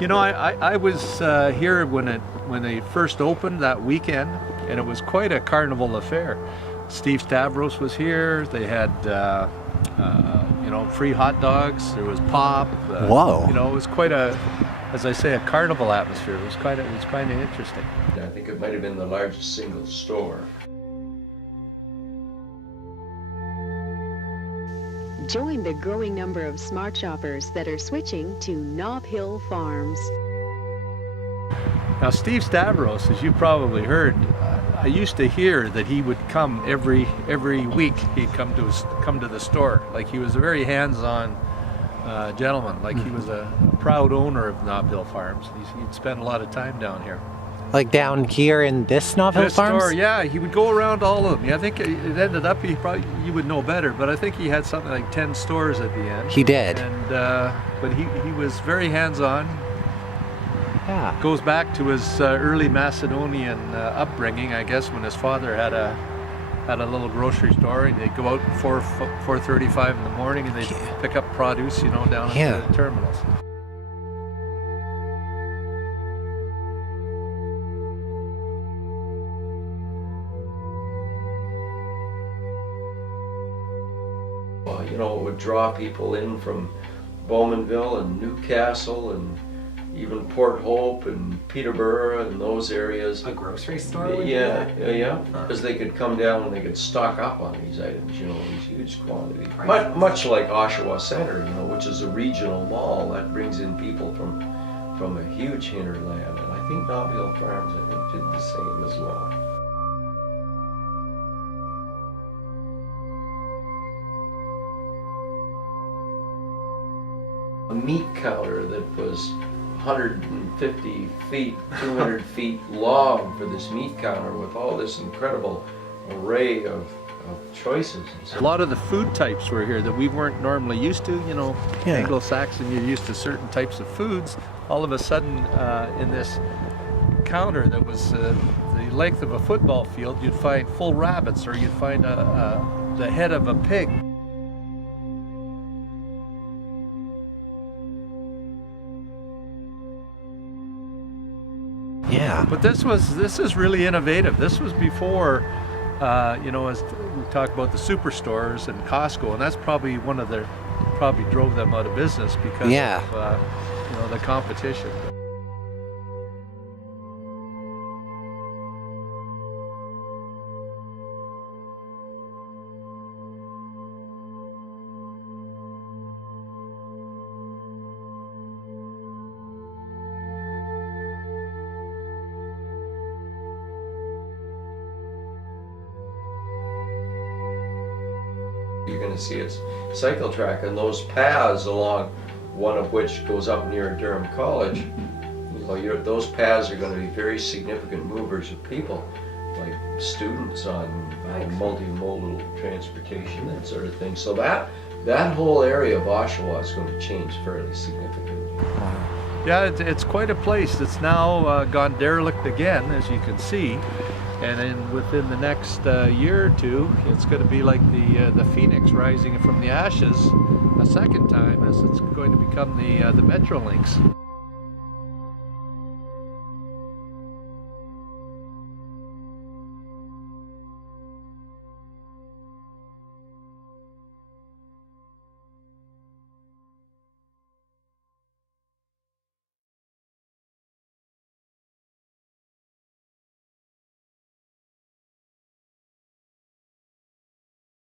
You know, I was here when they first opened that weekend, and it was quite a carnival affair. Steve Stavros was here. They had you know, free hot dogs. There was pop. Whoa! You know, it was quite a, as I say, a carnival atmosphere. It was kind of interesting. I think it might have been the largest single store. Join the growing number of smart shoppers that are switching to Nob Hill Farms. Now, Steve Stavros, as you probably heard, I used to hear that he would come every week. He'd come to the store. Like, he was a very hands-on gentleman. Like, he was a proud owner of Nob Hill Farms. He'd spend a lot of time down here. Like down here in this Nob Hill Farms? Store, yeah, he would go around all of them. Yeah, I think it ended up, you would know better, but I think he had something like 10 stores at the end. He did. And but he was very hands-on. Yeah. Goes back to his early Macedonian upbringing, I guess, when his father had a little grocery store, and they'd go out at 4:35 in the morning, and they'd pick up produce, you know, down at the terminals. You know, it would draw people in from Bowmanville and Newcastle and even Port Hope and Peterborough and those areas. A grocery store? Yeah. Because they could come down and they could stock up on these items, you know, these huge quantities. Much like Oshawa Centre, you know, which is a regional mall that brings in people from a huge hinterland. And I think Nob Hill Farms, I think, did the same as well. A meat counter that was 150 feet, 200 feet long for this meat counter with all this incredible array of choices. A lot of the food types were here that we weren't normally used to. You know, Anglo-Saxon, you're used to certain types of foods. All of a sudden, in this counter that was the length of a football field, you'd find full rabbits, or you'd find the head of a pig. Yeah. But this is really innovative. This was before, you know, as we talk about the superstores and Costco, and that's probably probably drove them out of business because of, you know, the competition. You're going to see its cycle track and those paths along, one of which goes up near Durham College. You know, those paths are going to be very significant movers of people, like students on multimodal transportation, that sort of thing. So that whole area of Oshawa is going to change fairly significantly. Yeah, it's quite a place. It's now gone derelict again, as you can see. And then within the next year or two, it's going to be like the phoenix rising from the ashes a second time, as it's going to become the Metrolinx.